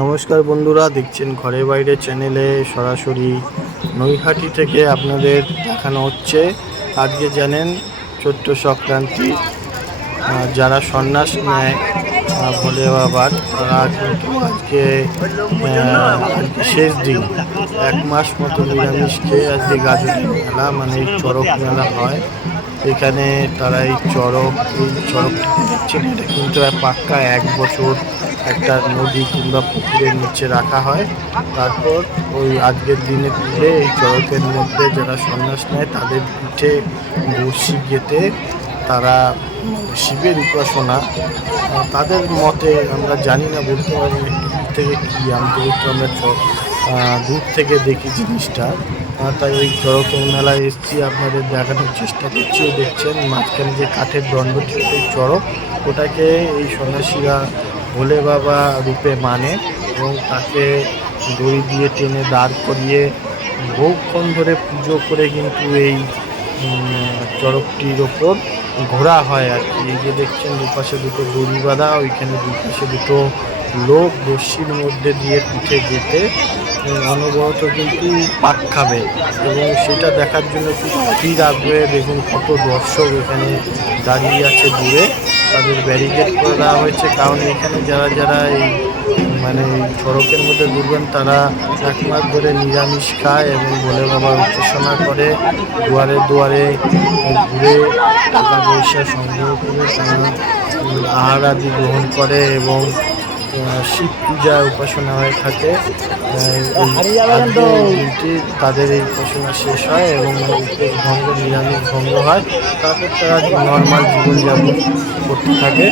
নমস্কার বন্ধুরা, দেখছেন ঘরে বাইরে চ্যানেলে সরাসরি নৈহাটি থেকে আপনাদের দেখানো হচ্ছে। আজকে জানেন চৈত্র সংক্রান্তি, যারা সন্ন্যাস নেয় ভোলে বাবার, তারা কিন্তু আজকে শেষ দিন 1 মাস মতো নিরামিষ খেয়ে আজকে গাজনের মেলা মানে চড়ক মেলা হয়। এখানে তারা এই চড়কটিকে দেখছেন, এটা কিন্তু পাক্কা 1 বছর একটা নদী কিংবা পুকুরের নিচে রাখা হয়। তারপর ওই আজকের দিনে তুলে এই চড়কের মধ্যে যারা সন্ন্যাস নেয় তাদের পিঠে বড়শি গেঁথে তারা শিবের উপাসনা, তাদের মতে আমরা জানি না, বলতে পারি না থেকে কী, আমি যেহেতু আমরা দূর থেকে দেখি জিনিসটা, তাই ওই চড়কের মেলায় এসেছি, আপনাদের দেখানোর চেষ্টা করছি। দেখছেন মাঝখানে যে কাঠের দণ্ডটি, ওটাই চড়ক, ওটাকে এই সন্ন্যাসীরা ভোলে বাবা রূপে মানে এবং তাকে দড়ি দিয়ে টেনে দাঁড় করিয়ে বহুক্ষণ ধরে পুজো করে কিন্তু এই চড়কটির ওপর ঘোরা হয় আর কি। এই যে দেখছেন দুপাশে দুটো দড়ি বাঁধা, ওইখানে দুপাশে দুটো লোক রশ্মির মধ্যে দিয়ে পিঠে গেঁথে অনবরত কিন্তু পাক খাবে এবং সেটা দেখার জন্য কিন্তু ভিড় আগ্রহে। দেখুন কত দর্শক এখানে দাঁড়িয়ে আছে দূরে, তাদের ব্যারিকেড করে দেওয়া হয়েছে, কারণ এখানে যারা যারা এই মানে চড়কের মধ্যে ঘুরবেন তারা 1 মাস ধরে নিরামিষ খায় এবং ভোলে বাবার উপাসনা করে, দুয়ারে দুয়ারে ঘুরে টাকা পয়সা সংগ্রহ করে তারা আহার আদি গ্রহণ করে এবং শিব পূজা উপাসনা হয়ে থাকে। দিনটি তাদের এই উপাসনা শেষ হয় এবং উপোস ভঙ্গ, নিরামিষ ভঙ্গ হয়। তারপর তারা নর্মাল জীবনযাপন করতে থাকে।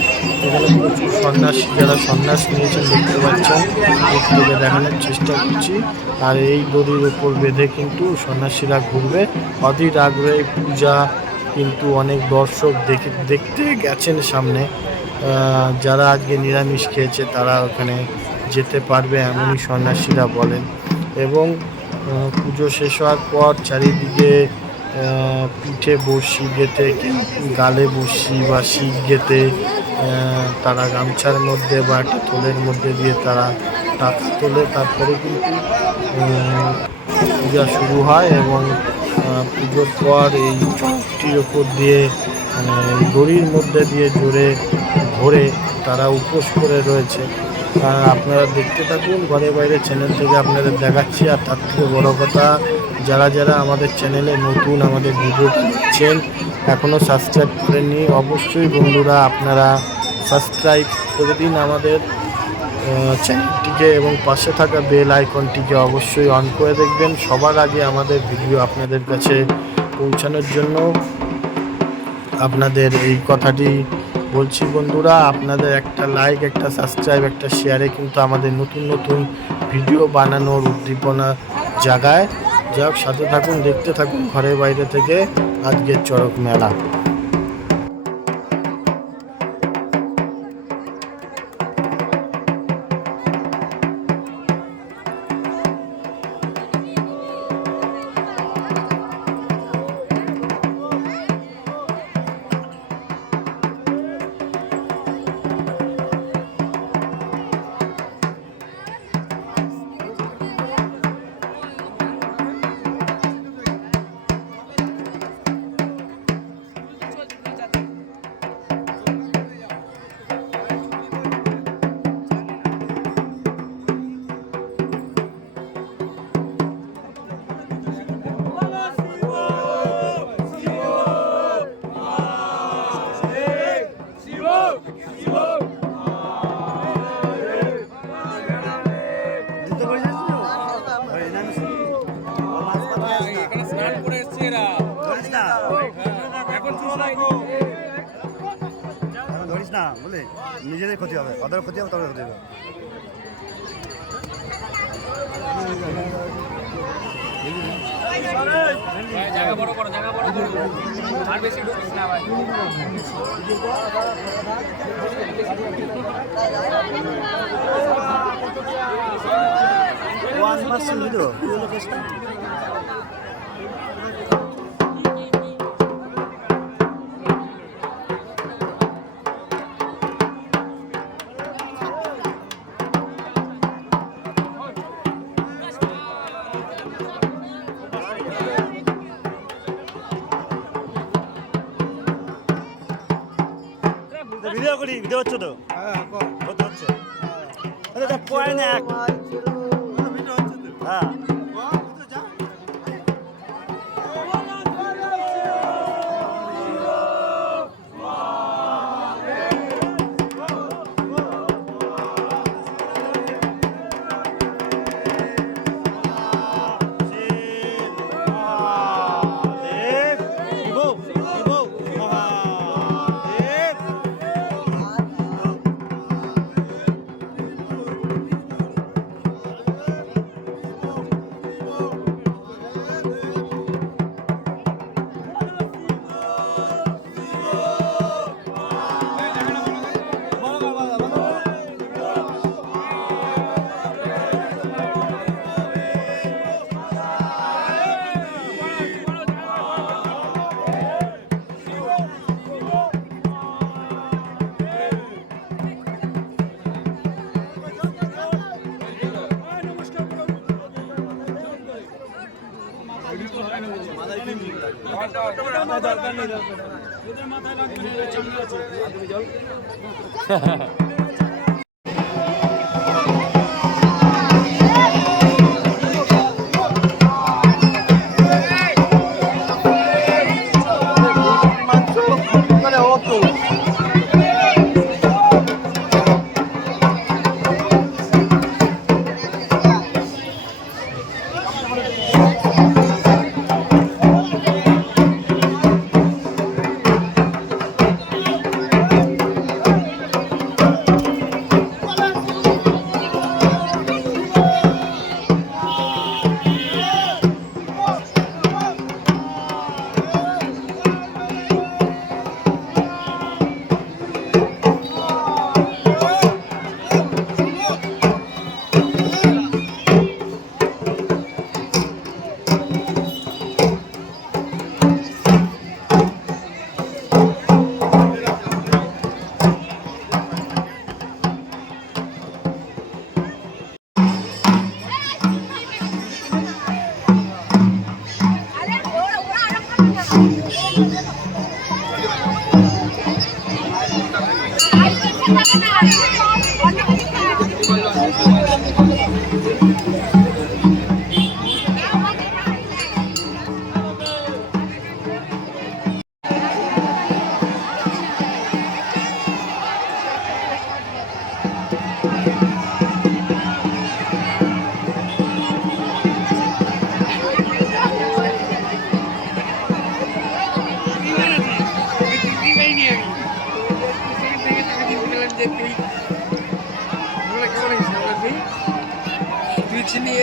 এখানে প্রচুর সন্ন্যাসী, যারা সন্ন্যাস নিয়েছেন দেখতে পাচ্ছেন, থেকে দেখানোর চেষ্টা করছি। আর এই দড়ির ওপর বেঁধে কিন্তু সন্ন্যাসীরা ঘুরবে অধীর আগ্রহে। পূজা কিন্তু অনেক দর্শক দেখতে গেছেন সামনে। যারা আজকে নিরামিষ খেয়েছে তারা ওখানে যেতে পারবে এমনই সন্ন্যাসীরা বলেন। এবং পুজো শেষ হওয়ার পর চারিদিকে পিঠে বড়শি গেঁথে, গালে বড়শি বা শিক গেঁথে তারা গামছার মধ্যে বা একটা থলের মধ্যে দিয়ে তারা টাকা তোলে। তারপরে কিন্তু পূজা শুরু হয় এবং পুজোর পর এই চকটির ওপর দিয়ে দড়ির মধ্যে দিয়ে জোরে ঘোরে তারা উপোস করে রয়েছে। আপনারা দেখতে থাকুন ঘরে বাইরে চ্যানেল থেকে আপনাদের দেখাচ্ছি। আর তার থেকে বড় কথা, যারা যারা আমাদের চ্যানেলে নতুন আমাদের ভিডিওটা দেখছেন এখনও সাবস্ক্রাইব করেননি, অবশ্যই বন্ধুরা আপনারা সাবস্ক্রাইব করে দিন আমাদের চ্যানেলটিকে এবং পাশে থাকা বেল আইকনটিকে অবশ্যই অন করে দেখবেন সবার আগে আমাদের ভিডিও আপনাদের কাছে পৌঁছানোর জন্য। আপনাদের এই কথাটি বলছি বন্ধুরা, আপনাদের একটা লাইক, একটা সাবস্ক্রাইব, একটা শেয়ারে কিন্তু আমাদের নতুন নতুন ভিডিও বানানোর উদ্দীপনা জাগায়। যাই হোক, সাথে থাকুন, দেখতে থাকুন ঘরে বাইরে থেকে আজকের চড়ক মেলা। ধরিস না বলে নিজেদের ক্ষতি হবে, ওদের ক্ষতি হবে, তোদের ক্ষতি হবে। জায়গা বড় করো, জায়গা বড় করো, আর বেশি ঢুকিস না ভাই। ওয়ান পার্সেন্ট ভিডিও ভিডিও হচ্ছে তো হতে হচ্ছে এটা পয়েন্ট এক হ্যাঁ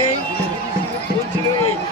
এই বলছিল এই